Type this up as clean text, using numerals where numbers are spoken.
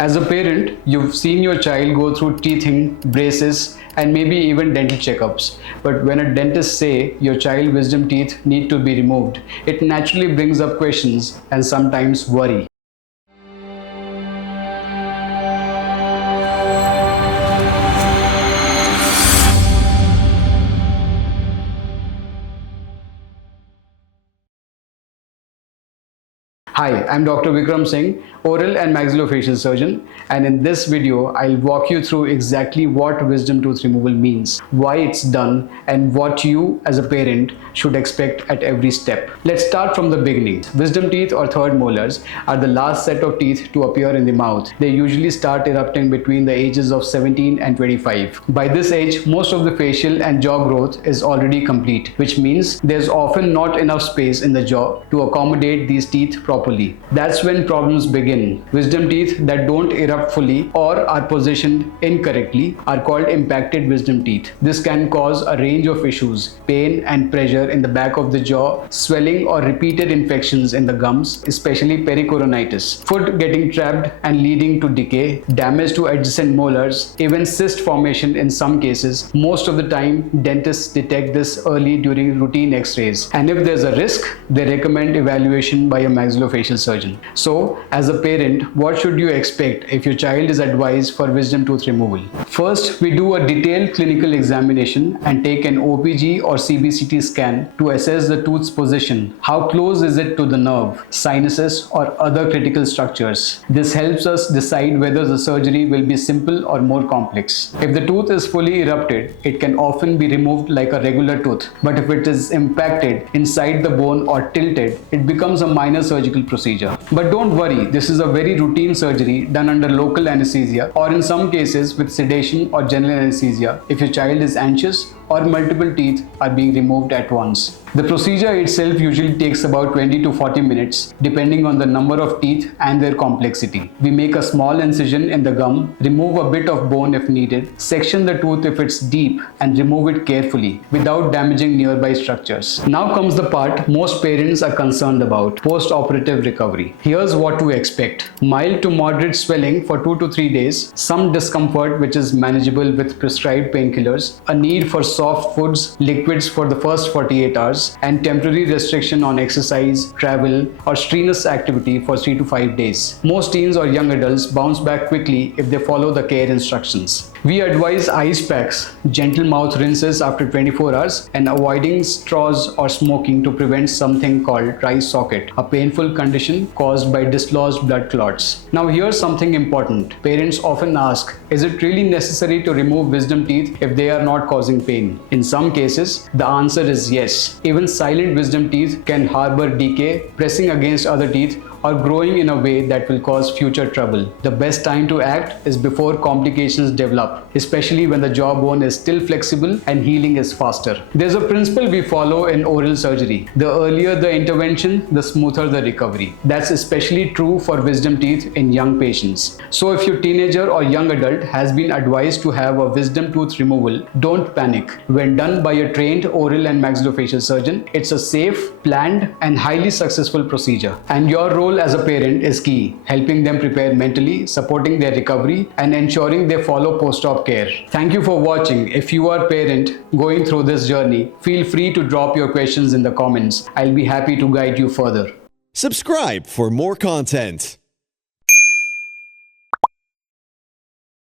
As a parent, you've seen your child go through teething, braces, and maybe even dental checkups. But when a dentist say your child wisdom teeth need to be removed, it naturally brings up questions and sometimes worry. Hi, I'm Dr. Vikram Singh, oral and maxillofacial surgeon, and in this video, I'll walk you through exactly what wisdom tooth removal means, why it's done, and what you as a parent should expect at every step. Let's start from the beginning. Wisdom teeth or third molars are the last set of teeth to appear in the mouth. They usually start erupting between the ages of 17 and 25. By this age, most of the facial and jaw growth is already complete, which means there's often not enough space in the jaw to accommodate these teeth properly. That's when problems begin. Wisdom teeth that don't erupt fully or are positioned incorrectly are called impacted wisdom teeth. This can cause a range of issues: pain and pressure in the back of the jaw, swelling or repeated infections in the gums, especially pericoronitis, food getting trapped and leading to decay, damage to adjacent molars, even cyst formation in some cases. Most of the time, dentists detect this early during routine x-rays, and if there's a risk, they recommend evaluation by a maxillofacial surgeon. So, as a parent, what should you expect if your child is advised for wisdom tooth removal? First, we do a detailed clinical examination and take an OPG or CBCT scan to assess the tooth's position. How close is it to the nerve, sinuses, or other critical structures? This helps us decide whether the surgery will be simple or more complex. If the tooth is fully erupted, it can often be removed like a regular tooth. But if it is impacted inside the bone or tilted, it becomes a minor surgical procedure. But don't worry, this is a very routine surgery done under local anesthesia or in some cases with sedation or general anesthesia if your child is anxious or multiple teeth are being removed at once. The procedure itself usually takes about 20 to 40 minutes depending on the number of teeth and their complexity. We make a small incision in the gum, remove a bit of bone if needed, section the tooth if it's deep, and remove it carefully without damaging nearby structures. Now comes the part most parents are concerned about: post-operative recovery. Here's what to expect: mild to moderate swelling for 2 to 3 days, some discomfort which is manageable with prescribed painkillers, a need for soft foods, liquids for the first 48 hours, and temporary restriction on exercise, travel, or strenuous activity for 3 to 5 days. Most teens or young adults bounce back quickly if they follow the care instructions. We advise ice packs, gentle mouth rinses after 24 hours, and avoiding straws or smoking to prevent something called dry socket, a painful condition caused by dislodged blood clots. Now here's something important. Parents often ask, is it really necessary to remove wisdom teeth if they are not causing pain? In some cases, the answer is yes. Even silent wisdom teeth can harbor decay, pressing against other teeth, or growing in a way that will cause future trouble. The best time to act is before complications develop, especially when the jawbone is still flexible and healing is faster. There's a principle we follow in oral surgery: the earlier the intervention, the smoother the recovery. That's especially true for wisdom teeth in young patients. So if your teenager or young adult has been advised to have a wisdom tooth removal, don't panic. When done by a trained oral and maxillofacial surgeon, it's a safe, planned, and highly successful procedure. And your role as a parent is key, helping them prepare mentally, supporting their recovery, and ensuring they follow post-op care. Thank you for watching. If you are a parent going through this journey, feel free to drop your questions in the comments. I'll be happy to guide you further. Subscribe for more content.